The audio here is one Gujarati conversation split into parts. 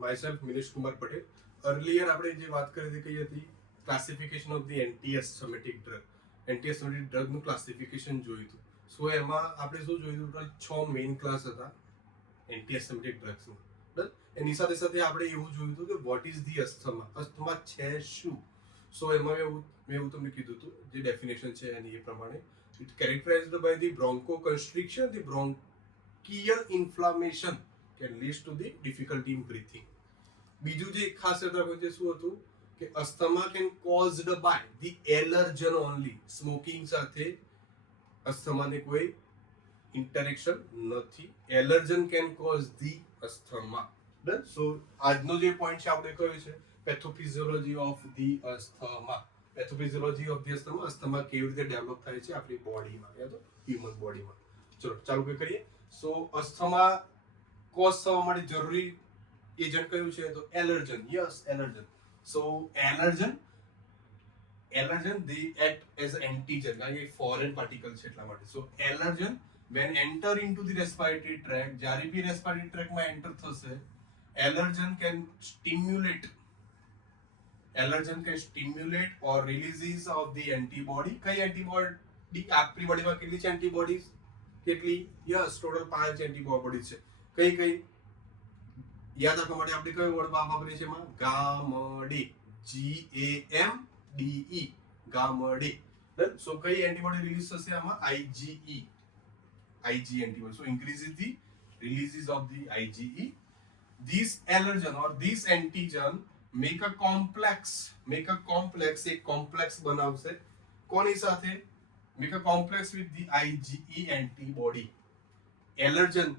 myself Minesh Kumar Patel. Earlier આપણે જે વાત કરી હતી કઈ હતી classification of the antiasthmatic drug antiasthmatic ડ્રગનું ક્લાસિફિકેશન જોયું હતું. સો એમાં આપણે શું જોયું હતું, 6 મેઇન ક્લાસ હતા એન્ટીએસ્થેમેટિક ડ્રગ્સના. બરાબર, એની સાથે સાથે આપણે એવું જોયું હતું કે what is the asthma, asthma છે શું. સો એમાં મેં એવું તમને કીધું હતું જે ડેફિનેશન છે એની એ પ્રમાણે it characterized by the bronchoconstriction, the bronchial inflammation can lead to the difficulty in breathing. બીજું જે ખાસિયત રાખવું છે શું હતું કે asthma can caused by the allergen only. Smoking સાથે અસ્થમાને કોઈ ઇન્ટરેક્શન નથી. Allergen can cause the asthma. Done. So આજનો જે પોઈન્ટ છે આપણે કયો છે pathophysiology of the asthma. Pathophysiology of the asthma, asthma કેવી રીતે ડેવલપ થાય છે આપણી બોડીમાં, યા તો હ્યુમન બોડીમાં. ચલો ચાલુ કરીએ. સો અસ્થમા કોઝ થવા માટે જરૂરી એજન્ટ કયું છે તો allergen. Yes, allergen. So allergen they act as an antigen, કારણ કે ફોરેન પાર્ટિકલ છે એટલા માટે. So allergen when enter into the respiratory tract, જ્યારે બી રેસ્પિરેટરી ટ્રેકમાં એન્ટર થશે, allergen can stimulate or releases of the antibody. કઈ એન્ટીબોડી આપણી બોડીમાં કેટલી છે એન્ટીબોડીઝ? કેટલી? યસ, ટોટલ 5 એન્ટીબોડીઝ છે. કઈ યાદ રાખવા માટે આપણે કયો વર્ડ વાપરીએ છીએ એમાં? ગામડી. GAMDE, ગામડી. સો કઈ એન્ટીબોડી રિલીઝ થશે આમાં? IgE antibody. So increases the releases of the IgE. This allergen or this antigen make a complex, એક કોમ્પ્લેક્સ બનાવશે. કોની સાથે? make a complex with the IgE antibody. Allergen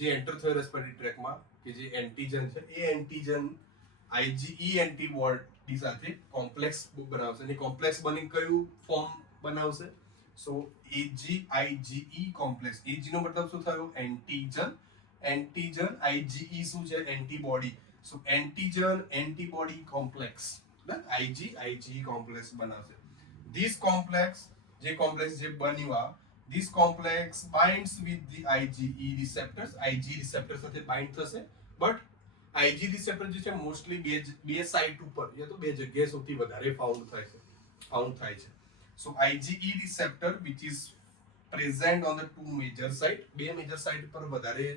જે એન્ટર થયો રેસ્પિરેટરી ટ્રેકમાં કે જે એન્ટીજન છે એ એન્ટીજન IgE એન્ટીબોડી સાથે કોમ્પ્લેક્સ બનાવશે. અને કોમ્પ્લેક્સ બની કયું ફોર્મ બનાવશે? So AgIgE complex. AG નો મતલબ શું થયો? એન્ટીજન. IgE શું છે? Antibody. So antigen antibody complex, IgE complex બનાવશે. ધીસ કોમ્પ્લેક્સ જે બન્યું, this complex binds with the IgE receptors. IgE receptors સાથે bind થશે. but IgE receptor જે છે મોસ્ટલી બે સાઇટ ઉપર યા તો બે જગ્યાએ સૌથી વધારે ફાઉન્ડ થાય છે. so IgE receptor which is present on the two major site, બે મેજર સાઇટ પર વધારે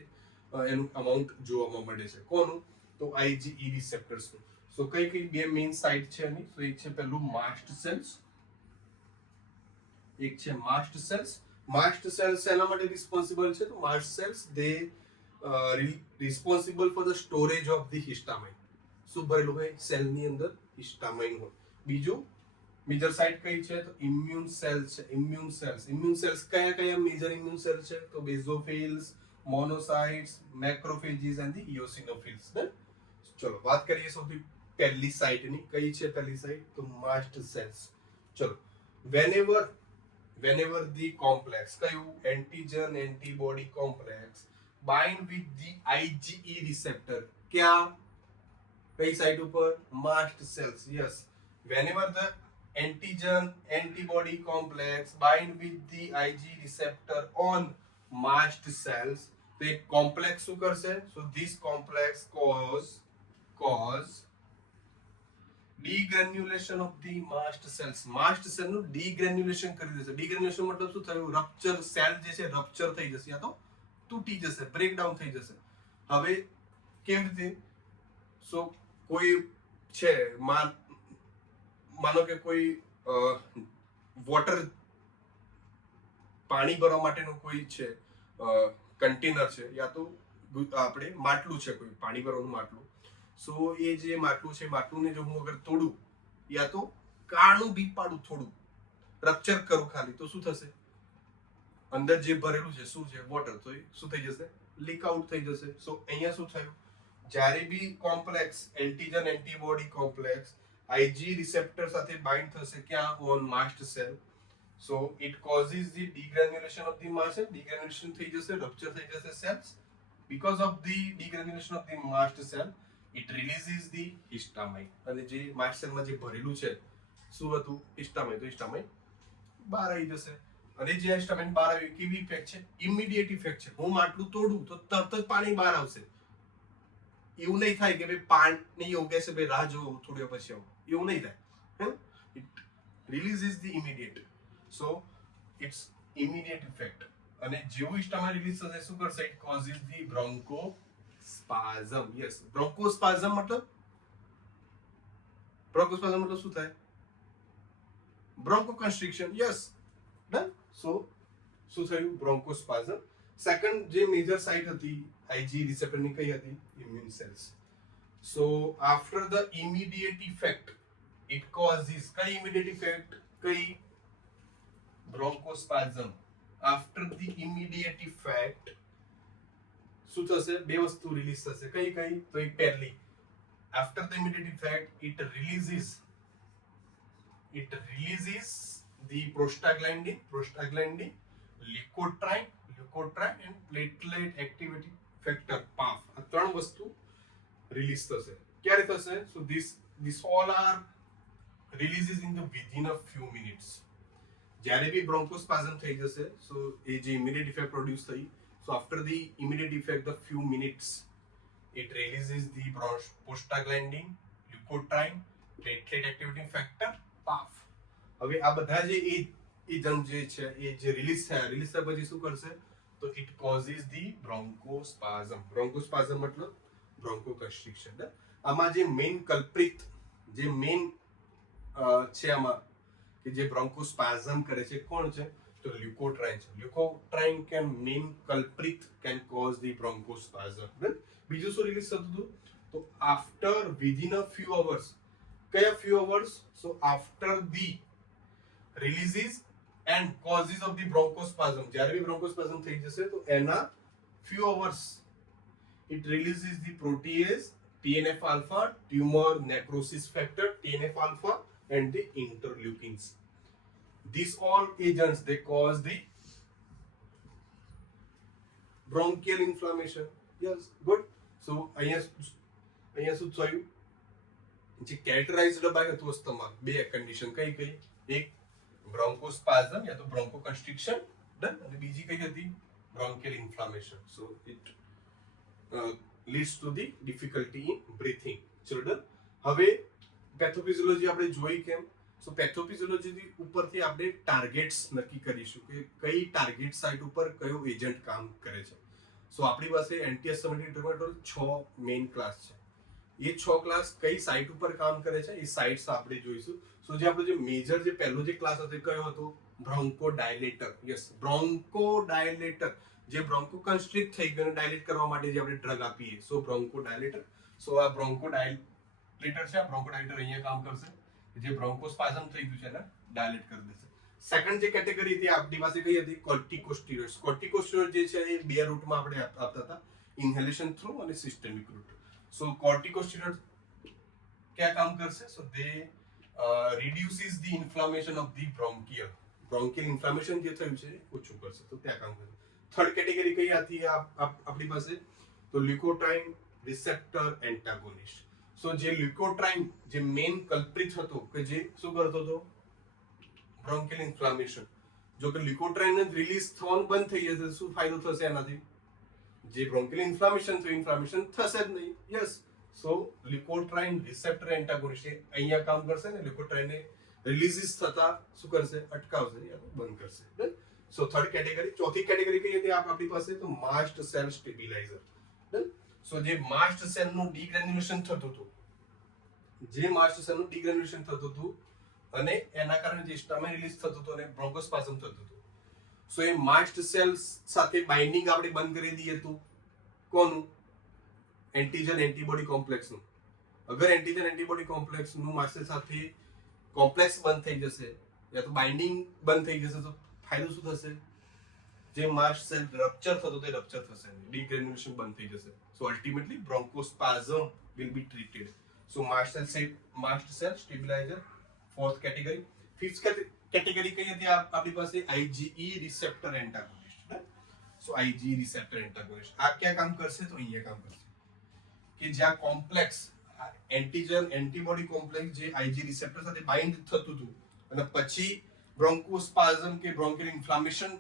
એનું અમાઉન્ટ જોવામાં મળે છે. કોનું? તો IgE receptors નું. so કઈ બે મેઇન સાઇટ છે એની? so એક છે પેલું માસ્ટ સેલ્સ, એક છે માસ્ટ સેલ્સ. માસ્ટ સેલ્સ એના માટે રિસ્પોન્સિબલ છે તો mast cells they responsible for the storage of the histamine. શું ભરેલું હોય સેલની અંદર? હિસ્ટામાઇન હોય. બીજું મેજર સાઇટ કઈ છે તો ઇમ્યુન સેલ્સ છે. ઇમ્યુન સેલ્સ કયા મેજર ઇમ્યુન સેલ્સ છે તો બેઝોફિલ્સ, મોનોસાઇટ્સ, મેક્રોફેજીસ એન્ડ ધી ઇઓસિનોફિલ્સ. ચલો વાત કરીએ સૌથી પહેલી સાઇટની. કઈ છે પહેલી સાઇટ તો માસ્ટ સેલ્સ. ચલો whenever the complex કયું antigen antibody complex bind with the IgE receptor, ક્યાં? કઈ સાઇટ ઉપર? mast cells. yes, whenever the antigen antibody complex bind with the IgE receptor on mast cells, તો એક કોમ્પ્લેક્સ શું કરશે? so this complex cause degranulation of the mast cells. Mast cell નું ડીગ્રેન્યુલેશન કરી દેશે. ડીગ્રેન્યુલેશન મતલબ શું થયું? રપ્ચર. સેલ જે છે રપ્ચર થઈ જશે યા તો તૂટી જશે, બ્રેકડાઉન થઈ જશે. હવે કેવી રીતે? સો કોઈ છે માનો કે કોઈ વોટર પાણી ભરવા માટેનું કોઈ છે કન્ટેનર છે યા તો આપણે માટલું છે, કોઈ પાણી ભરવાનું માટલું. સો એ જે માટલું છે, માટલુંને જો હું અગર તોડું યા તો કાણું બી પાડું, થોડું રપ્ચર કરું ખાલી, તો શું થશે? અંદર જે ભરેલું છે શું છે? વોટર. તો એ શું થઈ જશે? લીક આઉટ થઈ જશે. સો અહીંયા શું થયું? જ્યારે બી complex antigen antibody complex IgE receptor સાથે બાઇન્ડ થશે ક્યાં? On mast cell. So it causes the degranulation of the mast cell. Degranulation થઈ જશે, રપ્ચર થઈ જશે cells. Because of the degranulation of the mast cell it releases the histamine. અને જે માસ્ટ સેલમાં જે ભરેલું છે શું હતું? હિસ્ટામાઇન. તો હિસ્ટામાઇન બહાર આવી જશે. અને જે હિસ્ટામાઇન બહાર આવ્યું કેવી ઇફેક્ટ છે? ઇમિડિયેટ ઇફેક્ટ છે. હું માટલું તોડું તો તરત જ પાણી બહાર આવશે. એવું નહીં થાય કે ભાઈ પાણી યોગ્ય છે ભાઈ રાહ જો થોડી વાર પછી આવો એવું નહીં થાય it release the immediate so it's immediate effect અને જેવું સ્ટમક રિલીઝ થશે શું કરશે it causes the bronchospasm yes bronchospasm મતલબ શું થાય બ્રોન્કોકન્સ્ટ્રિક્શન યસ ડન સો શું થયું બ્રોન્કોસ્પાઝમ સેકન્ડ જે મેજર સાઇટ હતી આઈજી રિસેપ્ટરની કઈ હતી immune cells so after the immediate effect it causes કઈ ઇમિડિયેટ ઇફેક્ટ કઈ bronchospasm after the immediate effect શું થશે બે વસ્તુ રિલીઝ થશે કઈ કઈ તો એક પહેલી after the immediate effect it રિલીઝિસ the prostaglandin leukotriene and platelet activity factor PAF આ ત્રણ વસ્તુ રિલીઝ થશે ક્યારે થશે so this all are releases in the within a few minutes જ્યારે બી બ્રોન્કોસ્પાઝમ થઈ જશે so એ જે immediate effect produce થઈ so after the immediate effect the few minutes it releases the prostaglandin leukotriene platelet activity factor PAF હવે આ બધા જે એજન્ટ જે છે એ જે રિલીઝ થયા પછી શું કરશે તો ઇટ કોઝિસ ધી બ્રોન્કોસ્પાઝમ મતલબ બ્રોન્કોકન્સ્ટ્રિક્શન આમાં જે મેઇન કલ્પ્રિટ જે મેઇન છે આમાં કે જે બ્રોન્કોસ્પાઝમ કરે છે કોણ છે તો લ્યુકોટ્રાઇન છે leukotriene can main culprit can cause the bronchospasm બીજું શું રિલીઝ થતું હતું તો after within a few hours કયા few hours so after the releases and causes of the bronchospasm જ્યારે બી બ્રોન્કોસ્પાઝમ થઈ જશે તો એના few hours it releases the protease TNF alpha tumor necrosis factor TNF alpha and the interleukins these all agents they cause the bronchial inflammation yes good so અહીંયા શું થયું જે કેરેક્ટરાઇઝ્ડ બાય હતું અસ્થમા બે કન્ડિશન કઈ એક બ્રોન્કોસ્પાઝમ યા તો બ્રોન્કોકન્સ્ટ્રિક્શન ડન અને બીજી કઈ હતી bronchial inflammation so it leads to the difficulty in breathing children હવે પેથોફિઝિયોલોજી આપણે જોઈ કેમ સો પેથોફિઝિયોલોજી ઉપરથી આપણે ટાર્ગેટ્સ નક્કી કરીશું કે કઈ ટાર્ગેટ સાઇટ ઉપર કયો એજન્ટ કામ કરે છે સો આપણી પાસે એન્ટીએસ્ટમેટિક ટોટલ 6 મેઇન ક્લાસ છે એ 6 ક્લાસ કઈ સાઇટ ઉપર કામ કરે છે એ સાઇટ્સ આપણે જોઈશું સો જે આપણો જે મેજર જે પહેલો જે ક્લાસ હતો કયો હતો બ્રોન્કોડાયલેટર યસ બ્રોન્કોડાયલેટર જે બ્રોન્કોકન્સ્ટ્રિક્ટ થઈ ગયો ડાયલેટ કરવા માટે જે આપણે ડ્રગ આપીએ સો બ્રોન્કોડાયલેટર સો આ બ્રોન્કોડાયલેટર છે આ બ્રોન્કોડાયલેટર અહીંયા કામ કરશે જે બ્રોન્કોસ્પાઝમ થઈ ગયું છે એને ડાયલેટ કરી દેશે સેકન્ડ જે કેટેગરી હતી આપણી પાસે કઈ હતી કોર્ટિકોસ્ટેરોઇડ્સ જે છે એ બે રૂટમાં આપણે આપતા હતા ઇન્હેલેશન થ્રુ અને સિસ્ટેમિક રૂટ સો કોર્ટિકોસ્ટેરોઇડ્સ क्या काम करसे so they reduces the inflammation of the bronchial inflammation જે થયું છે ઓછું કરશે તો ત્યાં કામ કરશે થર્ડ કેટેગરી કઈ હતી આપણી પાસે તો લ્યુકોટ્રાઇન રિસેપ્ટર એન્ટાગોનિસ્ટ સો જે લ્યુકોટ્રાઇન જે મેઇન કલ્પ્રિટ હતો કે જે શું કરતો હતો બ્રોન્કિયલ ઇન્ફ્લામેશન જો કે લ્યુકોટ્રાઇન રિલીઝ થવાનું બંધ થઈ જશે શું ફાયદો થશે એનાથી જે બ્રોન્કિયલ ઇન્ફ્લામેશન થયું ઇન્ફ્લામેશન થશે જ નહીં યસ સો લ્યુકોટ્રાઇન રિસેપ્ટર એન્ટાગોનિસ્ટ અહીંયા કામ કરશે ને લ્યુકોટ્રાઇન રિલીઝિસ થતા શું કરશે અટકાવશે યા તો બંધ કરશે સો થર્ડ કેટેગરી ચોથી કેટેગરી કઈ હતી આપણી પાસે તો માસ્ટ સેલ સ્ટેબિલાઇઝર સો જે માસ્ટ સેલ નું ડીગ્રેન્યુલેશન થતું હતું અને એના કારણે જે સ્ટમે રિલીઝ થતું હતું અને બ્રોન્કોસ્પાઝમ થતું હતું સો એ માસ્ટ સેલ્સ સાથે બાઇન્ડિંગ આપણે બંધ કરી દઈએ તો કોનું એન્ટીજન એન્ટીબોડી કોમ્પ્લેક્સનું અગર એન્ટીજન એન્ટીબોડી કોમ્પ્લેક્સનું માસ્ટ સેલ સાથે કોમ્પ્લેક્સ બંધ થઈ જશે યા તો બાઇન્ડિંગ બંધ થઈ જશે તો ફાયદો શું થશે જે માસ્ટ સેલ રપ્ચર થતો તે રપ્ચર થશે ડીગ્રેન્યુલેશન બંધ થઈ જશે so ultimately bronchospasm will be treated so mast cell stabilizer fourth category fifth category કઈ હતી આપણી પાસે આઈજીઈ રિસેપ્ટર એન્ટાગોનિસ્ટ સો આઈજીઈ રિસેપ્ટર એન્ટાગોનિસ્ટ આ ક્યાં કામ કરશે તો અહીંયા કામ કરશે કે જ્યાં કોમ્પ્લેક્સ એન્ટીજન એન્ટીબોડી કોમ્પ્લેક્સ જે આઈજી રિસેપ્ટર સાથે બાઇન્ડ થતું હતું અને પછી બ્રોન્કોસ્પાઝમ કે બ્રોન્કિયલ ઇન્ફ્લામેશન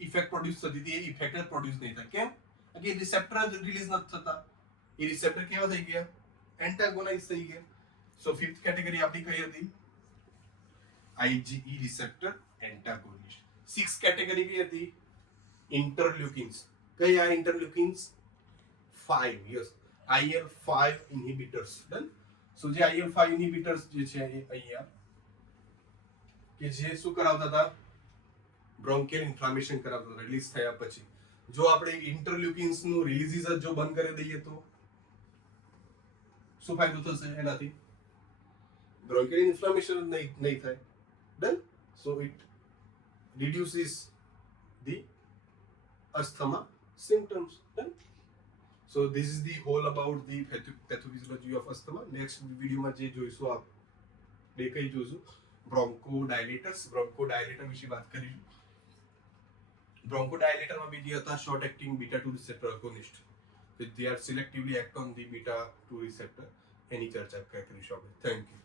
ઇફેક્ટ પ્રોડ્યુસ થતી હતી એ ઇફેક્ટ પ્રોડ્યુસ નહીં થાય કેમ કે રિસેપ્ટર રિલીઝ નથી થતા એ રિસેપ્ટર કેવા થઈ ગયા? એન્ટાગોનાઇઝ થઈ ગયા. સો ફિફ્થ કેટેગરી આપણી કઈ હતી? IgE receptor antagonist. Six category કઈ હતી? ઇન્ટરલ્યુકિન્સ. કઈ આ ઇન્ટરલ્યુકિન્સ? 5. Yes, IL-5 ઇન્હિબિટર્સ. ડન. સો જે IL-5 ઇન્હિબિટર્સ જે છે એ અહીંયા કે જે શું કરાવતા હતા? બ્રોન્કિયલ ઇન્ફ્લામેશન કરાવતા હતા રિલીઝ થયા પછી. જો આપણે ઇન્ટરલ્યુકિન્સ નું રિલીઝ જ જો બંધ કરી દઈએ તો શું ફાયદો થશે એનાથી? બ્રોન્કિયલ ઇન્ફ્લામેશન નહીં થાય. Done. So it reduces the asthma symptoms. Done. So this is the whole about the pathophysiology of asthma. Next video માં જે જોઈશું આપણે કઈ જોઈશું બ્રોન્કોડાયલેટર્સ. બ્રોન્કોડાયલેટર વિશે વાત કરીશું. બ્રોન્કોડાયલેટરમાં બીજી હતા short acting beta 2 receptor agonist. They are selectively act on the beta 2 receptor. એની ચર્ચા કરીશું આપણે. Thank you.